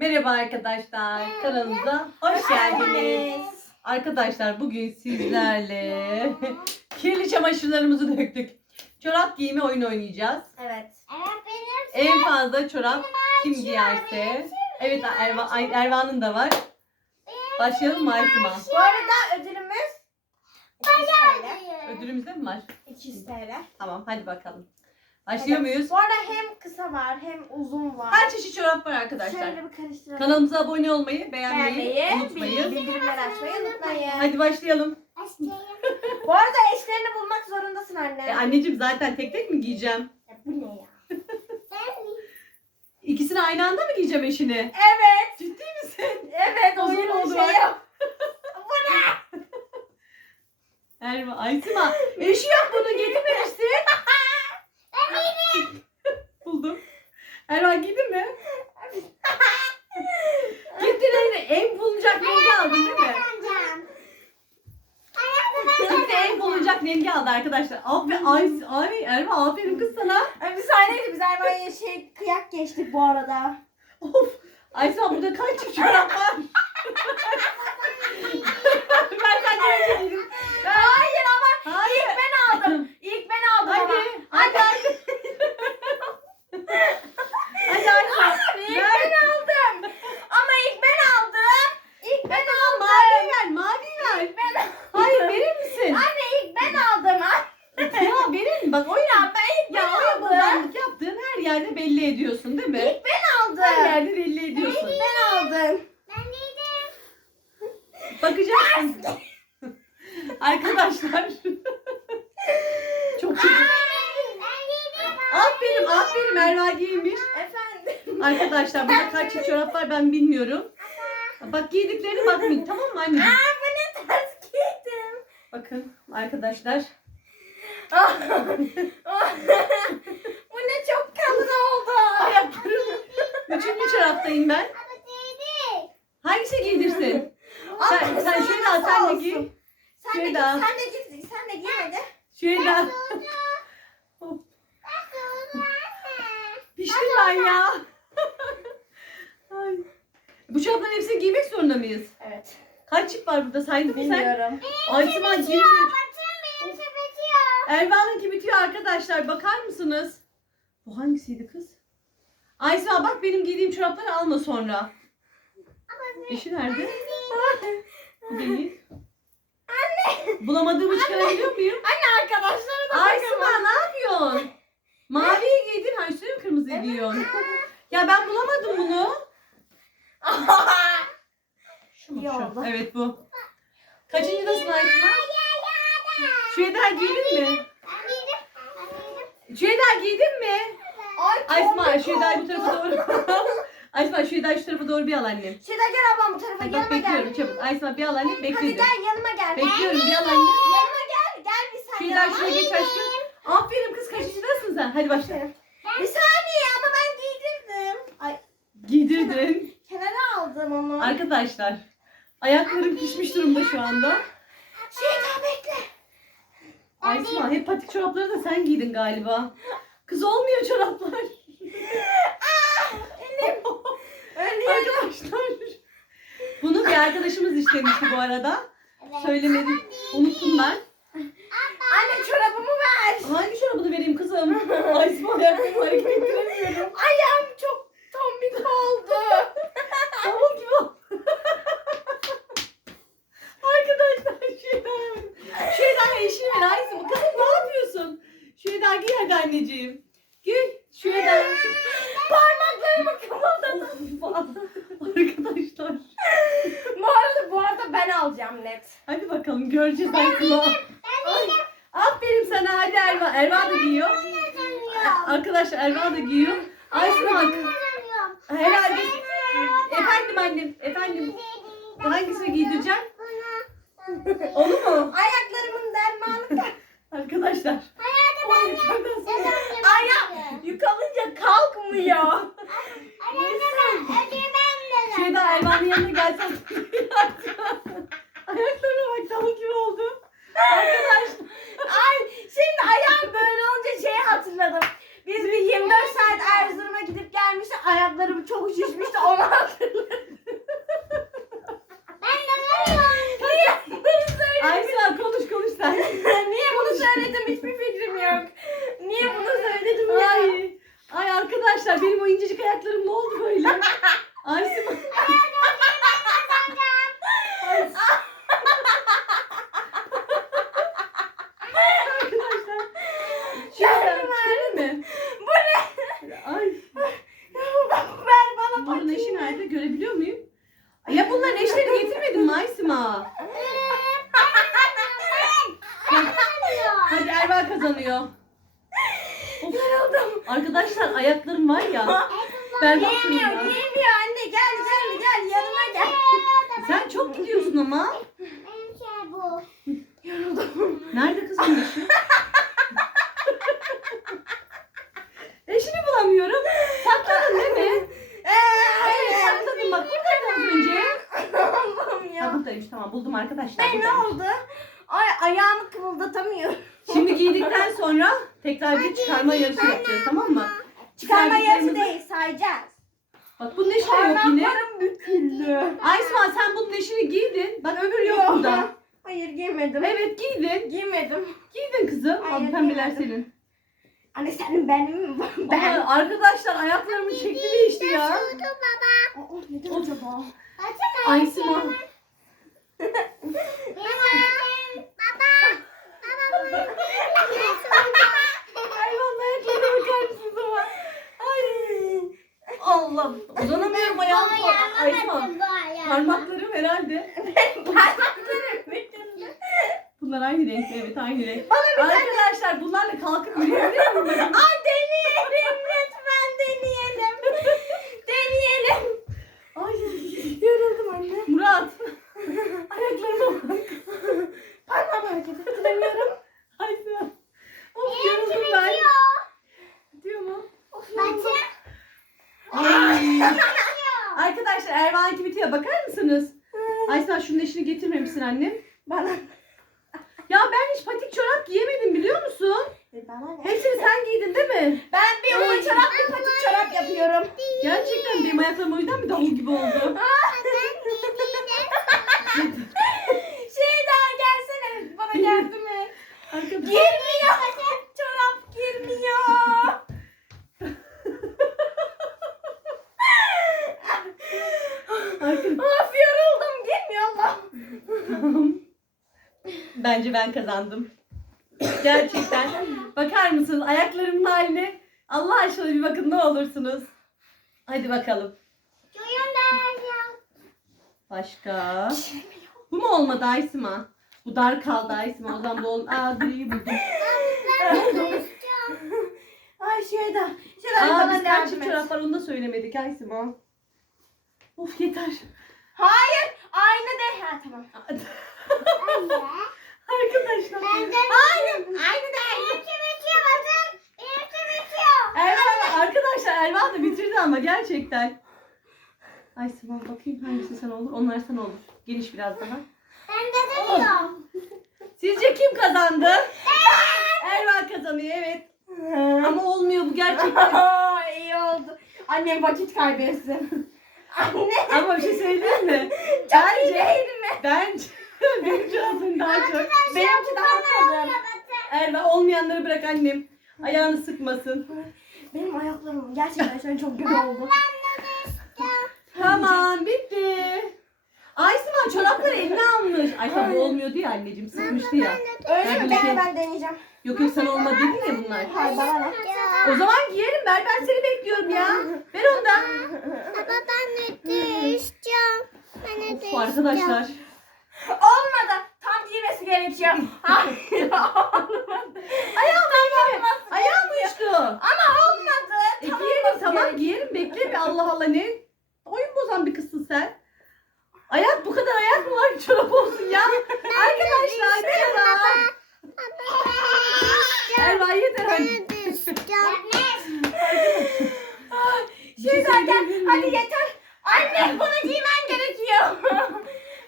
Merhaba arkadaşlar. Kanalımıza hoş geldiniz. Arkadaşlar bugün sizlerle kirli çamaşırlarımızı döktük. Çorap giyimi oyunu oynayacağız. Evet. En fazla çorap kim giyerse. Evet Erva, Erva'nın da var. Başlayalım mı Aysima? Bu arada ödülümüz 200 TL. Ödülümüzde mi var? 200 TL. Tamam hadi bakalım. Başlıyor muyuz? Bu arada hem kısa var hem uzun var. Her çeşit çorap var arkadaşlar. Şöyle bir karıştıralım. Kanalımıza abone olmayı, beğenmeyi, Beğenmeyi, unutmayın. bildirimleri açmayı unutmayın. Hadi başlayalım. Bu arada eşlerini bulmak zorundasın anne. E, anneciğim zaten tek tek mi giyeceğim? Ya bu ne ya? İkisini aynı anda mı giyeceğim eşini? Evet. Ciddi misin? Evet. Uzun oyunun oldu şeyi bak. yok. Erva, Aysima. Eşi yok bunu getirmemişsin. Buldum. Erva giydin mi? Gittin eline en bulunacak rengi aldın değil mi? Gitti en bulunacak rengi aldı arkadaşlar. Abi, ay, ay Erva aferin kız sana. Ay, bir saniyeydi biz Erman'ya şey kıyak geçtik bu arada. Of. Aysima burada kaç çift çorap var? ben kaç önce giydim. Hayır ama Hayır. ilk ben aldım. İlk ben aldım ama. Hadi. Hadi hadi. Hadi Aysima. İlk Ver. ben aldım. Ama ilk ben aldım. İlk ben aldım. Mavi ver, mavi ver. İlk ben Hayır verir misin? Anne ilk ben aldım. ya verir mi? Bak o ya Ben ilk ya ben oraya aldım. bozanlık yaptığın her yerde belli ediyorsun değil mi? İlk ben Her aldım. yerde belli ediyorsun. İlk ben aldım. Bakacaksın. Arkadaşlar. Çok iyi. Aferin, aferin Erva giymiş. Efendim. Kaç çift çorap var ben bilmiyorum. Bak giydiklerine bakmayın tamam mı anneciğim? Aa bu ne ters giydim. Bakın arkadaşlar. bu ne çok kalın oldu. Ayaklarım. Üçüncü çoraptayım ben. Hangisi giydirsin? Sen, sen şöyle al sen de giy. Sen de Şöyle git, al. sen de git, sen de giy hadi. Şöyle al. Piştim ben ya. Ay. Bu çorapların hepsini giymek zorunda mıyız? Evet. Kaç çift var burada saydın mı sen? Bilmiyorum. Aytıma 23. Erva'nınki bitiyor arkadaşlar. Bakar mısınız? Bu hangisiydi kız? Aysma bak benim giydiğim çorapları alma sonra. Eşi nerede? Bu değil. Anne. Bulamadığımı çıkarabiliyor muyum? Anne arkadaşlara da Aysma ne yapıyorsun? Maviyi giydin, ha üstüne mi kırmızı giyiyorsun? Ya ben bulamadım bunu. Şu mu. Evet bu. Kaçıncıdasın Aysma? Şuraya giydin mi? Şuraya giydin mi? Ay, Aysma Şuraya bu tarafa doğru. Aysma Şuraya şu tarafa doğru bir al annem. Şeyda gel ablam bu tarafa Hadi yanıma bak bekliyorum gel. çabuk. Aysma bir al annem Hadi bekliyorum. gel yanıma gel. Bekliyorum bir al annem. Yanıma gel. Gel bir Şuradan yanıma. şuraya geç aşkım. Aferin kız kaçıncıdasın sen? Hadi başla. Bir saniye ama ben giydirdim. Ay Giydirdin. Aldım onu. Arkadaşlar ayaklarım pişmiş durumda şu anda. Şeyda bekle. Aysma hep patik çorapları da sen giydin galiba. Kız olmuyor çoraplar. Elim. Ölüyorum. Arkadaşlar. Bunu bir arkadaşımız istemişti bu arada. Söylemedim. Unuttum ben. Anne çorabımı ver. Hangi çorabını vereyim kızım? Aysma ayaklarımı hareket ettiremiyorum. Ayağım çok tombik oldu. Davul gibi oldu. Arkadaşlar Şeyda. Şeyda eşini ver Aysma. Kızım ne yapıyorsun? Şeyda giy hadi anneciğim. Giy. Şeyda. Parmaklarımı kımıldadım. Of, Arkadaşlar. bu arada bu arada ben alacağım net. Hadi bakalım göreceğiz Aysma. Ay, Aferin sana hadi Erva. Erva da giyiyor. Arkadaşlar Erva da giyiyor. Aysma bak. Herhalde. Efendim annem. Efendim. Hangisini giydireceğim? Onu mu? Ayaklarımın dermanı Arkadaşlar. Ay, yukarıdan sonra- Ayağım yıkanınca kalkmıyor. Şeyda Erva'nın yanına gelsen. Ayaklarına bak tavuk gibi oldu. Arkadaşlar. Ay şimdi ayağım böyle olunca şeyi hatırladım. Biz bir 24 saat Erzurum'a gidip gelmiştik. ayaklarım çok şişmişti onu hatırladım. Niye bunu söyledin? Aysima konuş konuş sen. Niye bunu söyledim hiçbir fikrim yok. Niye bunu söyledim ya? Ay, ay arkadaşlar benim o incecik ayaklarım ne oldu böyle? Aysima. Arkadaşlar. Şuradan çıkarayım mı? Bu ne? Ay. Ver bana Bunun patiği. eşi nerede? Görebiliyor muyum? Ya bunların eşlerini getirmedin mi Aysima? Erva kazanıyor. Of. Arkadaşlar ayaklarım var ya. Girmiyor, durumda. girmiyor anne. Gel gel gel yanıma gel. Sen çok gidiyorsun ama. Yoruldum. Nerede kızın eşi? Eşini bulamıyorum. Sakladın değil mi? Evet sakladın bak buradaydı az önce. Ha buradaymış tamam buldum arkadaşlar. Ay ne buradaymış. oldu? Ay ayağımı kımıldatamıyorum. Şimdi giydikten sonra tekrar bir çıkarma yarışı yapacağız tamam mı? Çıkarma yarışı Çıkardıklarımızı- değil sayacağız. Bak bunun eşi de yok yine. Parmaklarım büküldü. Aysma sen bunun eşini giydin. Bak öbürü yok burada. Hayır giymedim. Evet giydin. Giymedim. Giydin kızım. Hayır, Al pembeler giymedim. senin. Anne senin benim mi? Ben. Ben. arkadaşlar ayaklarımın şekli değişti ya. Aa, neden acaba? Aysma. Hayvanın ayaklarına bakar mısınız ama? Ay. Allah. Uzanamıyorum ayağım. Aysma. Parmaklarım herhalde. Parmaklarım büküldü. Bunlar aynı renk. Evet aynı renk. Bana bir tane. Arkadaşlar bunlarla kalkıp yürüyebilir miyim? bakayım? Ay deneyelim lütfen deneyelim. deneyelim. Ay. Yoruldum anne. Murat. Ayaklarıma bak. Parmağımı hareket ettiremiyorum. Aysma. Of yoruldum ben. Diyor mu? Ay. Arkadaşlar Ervan'ınki bitiyor. Bakar mısınız? Aysma şunun getirmemişsin annem. Bana. Ya ben hiç patik çorap giyemedim biliyor musun? Bana ne? Hepsini sen giydin değil mi? Ben bir ulu çorap bir patik çorap yapıyorum. Gerçekten benim ayaklarım o yüzden mi davul gibi oldu? şey daha gelsene bana yardım et. Arkadaşlar. Girmiyor. Çorap girmiyor. Arkadaşlar. Of yoruldum girmiyor Allah. Bence ben kazandım. Gerçekten. Bakar mısınız ayaklarımın haline? Allah aşkına bir bakın ne olursunuz. Hadi bakalım. Başka? Bu mu olmadı Aysima? Bu dar kaldı Aysima. O zaman bu ol... Aa griyi buldum. Ay şurada. Şurada Aa bana biz kaç yardım çift et. çorap var onu da söylemedik Aysima. Of yeter. Hayır aynı de. Ha tamam. Arkadaşlar. Hayır aynı değil. Ervan arkadaşlar Ervan da bitirdi ama gerçekten. Aysima bakayım hangisi sana olur? Onlar sana olur. Geniş biraz daha. Sizce kim kazandı? Ervan kazanıyor evet. Ama olmuyor bu gerçekten. Aa, iyi oldu. Annem vakit kaybetsin. Anne. Ama bir şey söyleyeyim mi? Çok iyi değil mi? Bence benim cevabım daha çok. Benimki daha kalın. Ervan olmayanları bırak annem. Ayağını sıkmasın. Benim ayaklarım gerçekten şu an çok kötü oldu. Tamam bitti. Aysima çorapları eline almış. Ayşe bu olmuyordu ya anneciğim sıkmıştı ya. Öyle Ben mi? bir Ben, şey- ben deneyeceğim. Yok yok sana olmadı dedin ya bunlar. Hayır bana ne? O zaman giyerim ben ben seni bekliyorum ya. Ver ondan. Of arkadaşlar. Olmadı. Tam giymesi gerekiyor. Hayır olmadı. Ayağım uyuştu. Ayağım uyuştu. Ama olmadı. E, Tam giyerim olması tamam giyerim bekle bir Allah Allah ne? Oyun bozan bir kızsın sen. Ayak bu kadar ayak mı var çorap olsun ya? Arkadaşlar merhaba. Erva yeter hadi. Şey Şey zaten hadi yeter. Anne bunu giymen gerekiyor.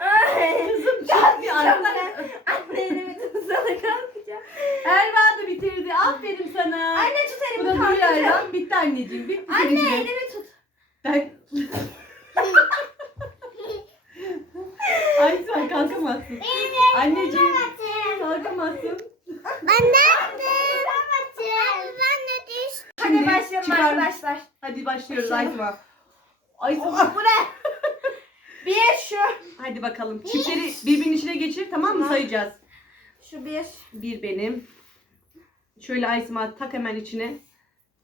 Ay, Kızım kalkacağım çok ben. arkadaş. Anne elimi tutsana kalkacağım. Erva da bitirdi. Aferin sana. Anne tut Bu elimi da duruyor kalkacağım. Erva. Bitti anneciğim. Bitti Anne seninki de. elimi tut. Ben... Aysima kalkamazsın. Anneciğim kalkamazsın. Ben nerede? Ben de düştüm. Hadi Şimdi başlayalım çıkar- arkadaşlar. Hadi başlıyoruz Başlayalım. Aysima. Aysima. Bu ne? Bir şu. Hadi bakalım. Çiftleri birbirinin içine geçir tamam mı? Tamam. Sayacağız. Şu bir. Bir benim. Şöyle Aysima tak hemen içine.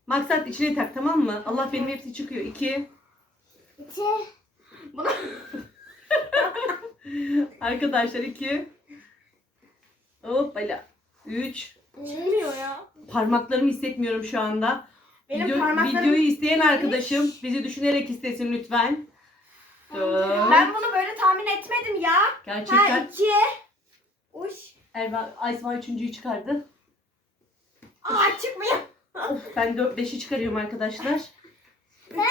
Maksat içine tak tamam mı? Allah benim hepsi çıkıyor. İki. Bunu Arkadaşlar iki. Hoppala. Üç. çıkmıyor ya. Parmaklarımı hissetmiyorum şu anda. Benim Video- parmaklarım... Videoyu isteyen arkadaşım bizi düşünerek istesin lütfen. Dört. Ben bunu böyle tahmin etmedim ya. Ha Gerçekten. iki. Uş. Erva, Aysma üçüncüyü çıkardı. Aa çıkmıyor. Of, ben dört, beşi çıkarıyorum arkadaşlar. Ben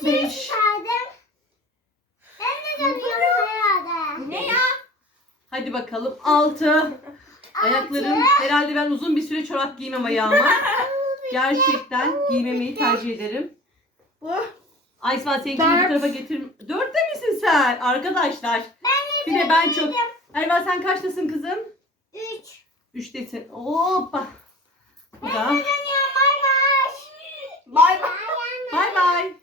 üçüncü Beş. çıkardım. Ben de dönüyorum herhalde. Ne ya? Hadi bakalım. Altı. Ayaklarım. Herhalde ben uzun bir süre çorap giymem ayağıma. Gerçekten giymemeyi tercih ederim. Bu. Aysma seninkini bu Dört. tarafa getir. Dörtte misin sen? Arkadaşlar. Bir de ben çok. Erva sen kaçtasın kızım? Üç. Üçtesin. Hoppa. Bu da. Dönüyorum arkadaş. Bay bay. Bay bay.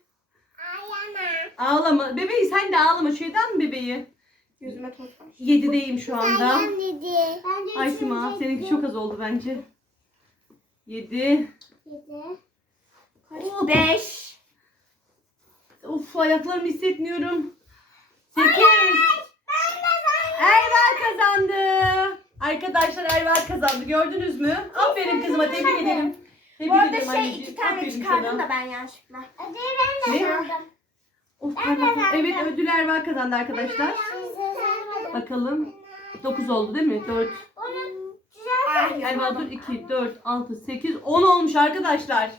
Ayana. Ağlama. Bebeği sen de ağlama. Şeyden mi bebeği? Yüzüme toz var. Yedideyim şu anda. Ayhan dedi. Ben de Aysima üçüncü seninki çok az oldu bence. Yedi. Yedi. Hop. Beş. Of ayaklarımı hissetmiyorum. Sekiz. Erva kazandı. Arkadaşlar Erva kazandı. Gördünüz mü? Aferin kızıma. Tebrik ederim. Tebrik Bu arada ederim şey anneciğim. iki tane Aferin çıkardım sana. da ben yanlışlıkla. Hadi ben de Ne? kaldım. Of, Ben parmaklarım. kazandım. Evet ödül Erva kazandı arkadaşlar. Bakalım. 9 oldu değil mi? 4. Onu Erva dur 2, 4, 6, 8, 10 olmuş arkadaşlar.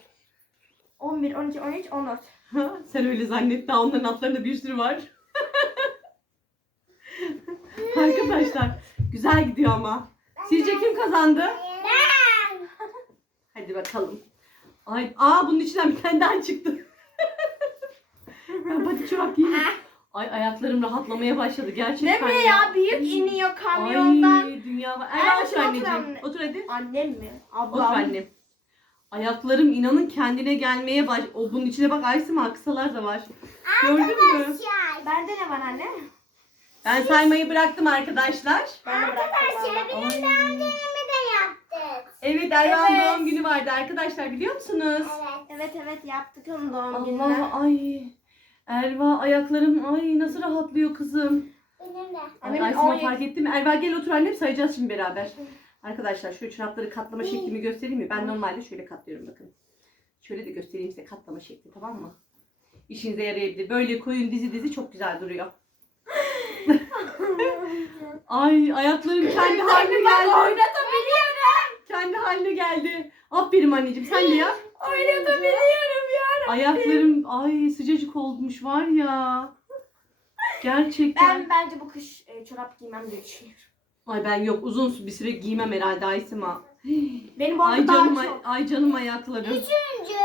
11, 12, 13, 14. Sen öyle zannet. Daha onların altlarında bir sürü var. arkadaşlar güzel gidiyor ama. Sizce kim kazandı? Ben. Hadi bakalım. Ay, aa bunun içinden bir tane daha çıktı. ben pati çorap giyeyim. Ay ayaklarım rahatlamaya başladı gerçekten. Ne mi ya? Büyük iniyor kamyondan. Ay dünya var. Ay, Erva otur otur, otur anneciğim. anne. Otur hadi. Annem mi? Otur Ablam. annem. Ayaklarım inanın kendine gelmeye baş... O bunun içine bak Aysima kısalar da var. Gördün mü? Bende ne var anne? Ben saymayı bıraktım arkadaşlar. Ben de bıraktım Arkadaşlar valla. benim doğum günümü de yaptık. Evet Erva'nın Evet. doğum günü vardı arkadaşlar biliyor musunuz? Evet. Evet evet yaptık onun doğum gününü. Allah ay. Erva ayaklarım ay nasıl rahatlıyor kızım. Benim de. Ay, on- fark etti mi? Erva gel otur annem sayacağız şimdi beraber. Arkadaşlar şu çorapları katlama şeklimi göstereyim mi? Ben normalde şöyle katlıyorum bakın. Şöyle de göstereyim size katlama şekli tamam mı? İşinize yarayabilir. Böyle koyun dizi dizi çok güzel duruyor. Ay ayaklarım kendi haline geldi. Oynatabiliyorum. Kendi haline geldi. Aferin anneciğim sen de yap. Oynatabiliyorum. Ayaklarım ay sıcacık olmuş var ya. Gerçekten. Ben bence bu kış e, çorap giymem diye düşünüyorum. Ay ben yok uzun bir süre giymem herhalde Aysima. Benim bu Ay arada daha canım, çok. ay, ay canım ayaklarım. Üçüncü.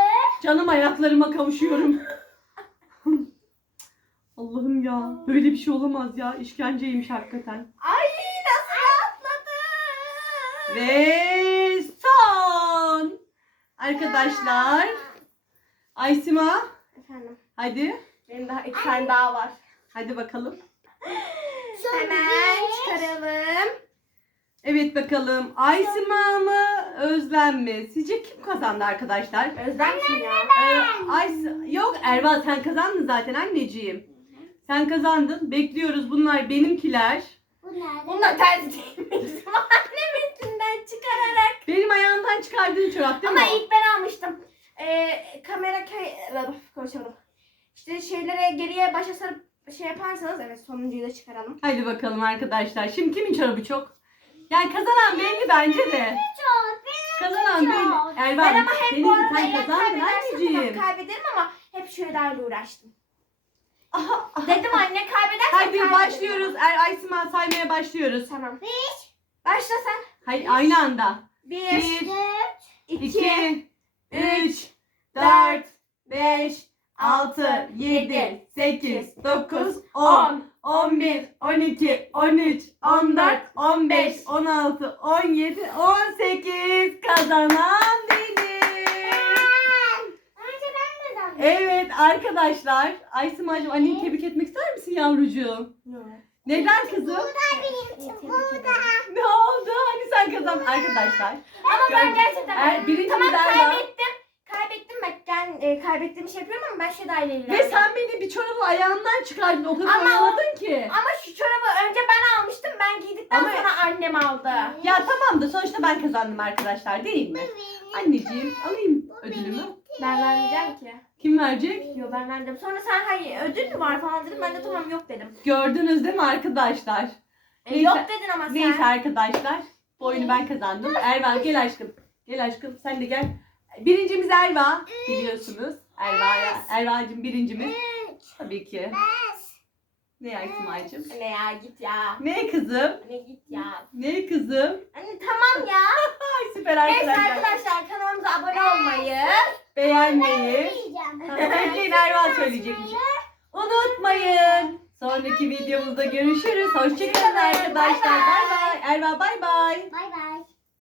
Canım ayaklarıma kavuşuyorum. Allah'ım ya böyle bir şey olamaz ya işkenceymiş hakikaten. Ay nasıl rahatladım. Ve son. Arkadaşlar Aysima Efendim. hadi Benim daha iki tane daha var. hadi bakalım. Hemen çıkaralım. Evet bakalım Aysima mı Özlem mi? Sizce kim kazandı arkadaşlar? Özlem kim ya? Ee, Ays- yok Erva sen kazandın zaten anneciğim. Sen kazandın. Bekliyoruz. Bunlar benimkiler. Bu nerede? Bunlar terzi değilmiş. Anneminkinden çıkararak. Benim ayağımdan çıkardığın çorap değil Ama mi? o? ilk ben almıştım. Ee, kamera. Konuşamadım. İşte şeylere geriye başa sarıp şey yaparsanız evet sonuncuyu da çıkaralım. Hadi bakalım arkadaşlar. Şimdi kimin çorabı çok? Yani kazanan belli bence de. Çok. Kazanan belli. Erva Ben ama hep bu arada sen eğer kazandın kaybedersem anneciğim. tamam kaybederim ama hep şeylerle uğraştım. Aha, aha. Dedim anne kaybedersem Hadi kaybederim. başlıyoruz. Er Aysima saymaya başlıyoruz. Tamam. Başla sen. Hayır aynı anda. Bir, Bir, Dört. iki, iki, üç, dört, beş, 6, 7, 8, 9, 10, 11, 12, 13, 14, 15, 16, 17, 18 kazanan benim. Önce ben kazandım. Evet arkadaşlar. Aysimacığım anneni tebrik etmek ister misin yavrucuğum? Neden kızım? Benim için burada. Ne oldu? Hani sen kazan arkadaşlar. Ama ben gerçekten Er- birinci tamam Erva. kaybettim. Ben e, kaybettiğimi şey yapıyorum ama ben Şeda ile Ve ilerliyorum. sen beni bir çorabı ayağımdan çıkardın. O kadar Ama o- oyaladın ki. Ama şu çorabı önce ben almıştım. Ben giydikten Ama- sonra annem aldı. Ya tamam da sonuçta ben kazandım arkadaşlar değil mi? Anneciğim alayım ödülümü. Ben vermeyeceğim ki. Kim verecek? Yok ben verdim. Sonra sen hayır ödül mü var falan dedim. Ben de tamam yok dedim. Gördünüz değil mi arkadaşlar? E, Neyse- yok dedin ama sen. Neyse arkadaşlar. Bu oyunu ben kazandım. Erva gel aşkım. Gel aşkım sen de gel. Birincimiz Erva biliyorsunuz. Erva'ya. Erva'cığım birincimiz. Tabii ki. Ne Aysima'cığım? Ne ya git ya. Ne kızım? Ne git ya. Ne kızım? Anne tamam ya. Ay süper Neyse arkadaşlar. arkadaşlar kanalımıza abone olmayı. Beğenmeyi. Bekleyin Erva söyleyecekmiş. Unutmayın. Sonraki videomuzda görüşürüz. Hoşçakalın arkadaşlar. Bay bay. Erva bay bay. Bay bay.